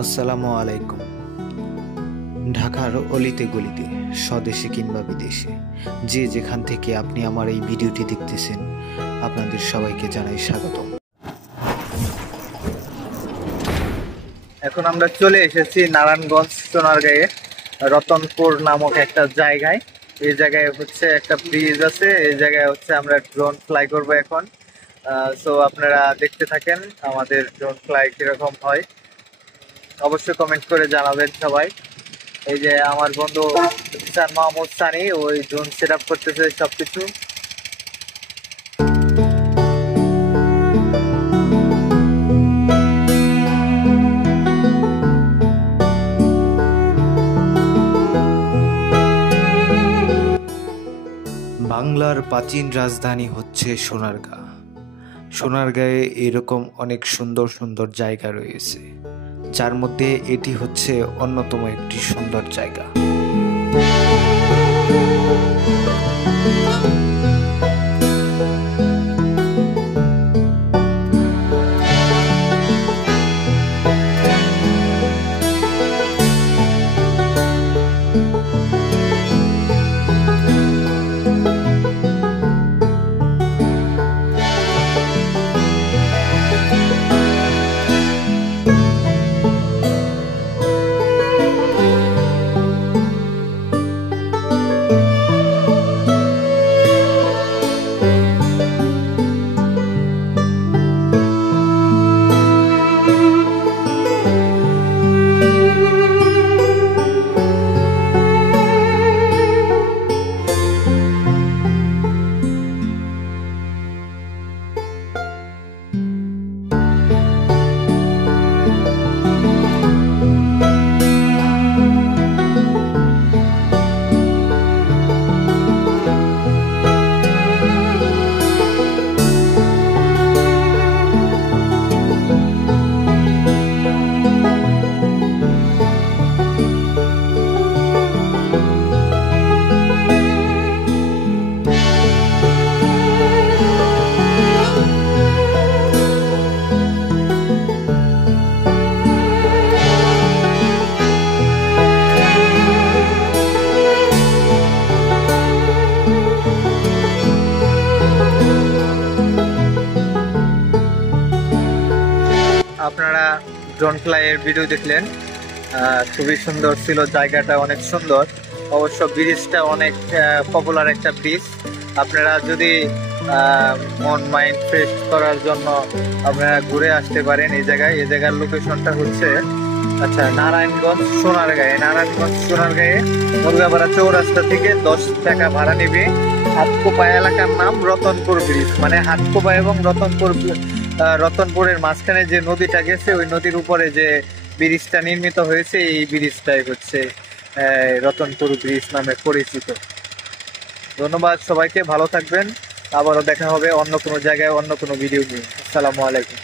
আসসালামু আলাইকুম। ঢাকার অলিতে গলিতে, স্বদেশে কিংবা বিদেশে, যে যেখান থেকে আপনি আমার এই ভিডিওটি দেখতেছেন, আপনাদের সবাইকে জানাই স্বাগতম। এখন আমরা চলে এসেছি নারায়ণগঞ্জ সোনারগাঁয়ে রতনপুর নামক একটা জায়গায়। এই জায়গায় হচ্ছে একটা ব্রিজ আছে, এই জায়গায় হচ্ছে আমরা ড্রোন ফ্লাই করবো এখন। সো আপনারা দেখতে থাকেন আমাদের ড্রোন ফ্লাই কিরকম হয়, অবশ্যই কমেন্ট করে জানাবেন সবাই। এই যে আমার বন্ধু মাহমুদ সানি, ওই ড্রোন সেট আপ করতেছে সবকিছু। বাংলার প্রাচীন রাজধানী হচ্ছে সোনারগাঁ। সোনারগাঁয়ে এরকম অনেক সুন্দর সুন্দর জায়গা রয়েছে, যার মধ্যে এটি হচ্ছে অন্যতম একটি সুন্দর জায়গা। আপনারা ড্রোন ফ্লাইয়ের ভিডিও দেখলেন, খুবই সুন্দর ছিল জায়গাটা, অনেক সুন্দর। অবশ্য ব্রিজটা অনেক পপুলার একটা ব্রিজ। আপনারা যদি মন মাইন্ড ফ্রেশ করার জন্য আপনারা ঘুরে আসতে পারেন এই জায়গায়। এই জায়গার লোকেশনটা হচ্ছে নারায়ণগঞ্জ সোনারগাঁয়ে। নারায়ণগঞ্জ সোনারগাঁয়ে মুরগাপাড়া চৌরাস্তা থেকে 10 টাকা ভাড়া নেবে। হাটকোপা এলাকার নাম রতনপুর ব্রিজ, মানে হাটকোপা এবং রতনপুরের মাঝখানে যে নদীটা গেছে, ওই নদীর উপরে যে ব্রিজটা নির্মিত হয়েছে, এই ব্রিজটাই হচ্ছে রতনপুর ব্রিজ নামে পরিচিত। ধন্যবাদ সবাইকে, ভালো থাকবেন। আবারও দেখা হবে অন্য কোনো জায়গায় অন্য কোনো ভিডিও নিয়ে। আসসালামু আলাইকুম।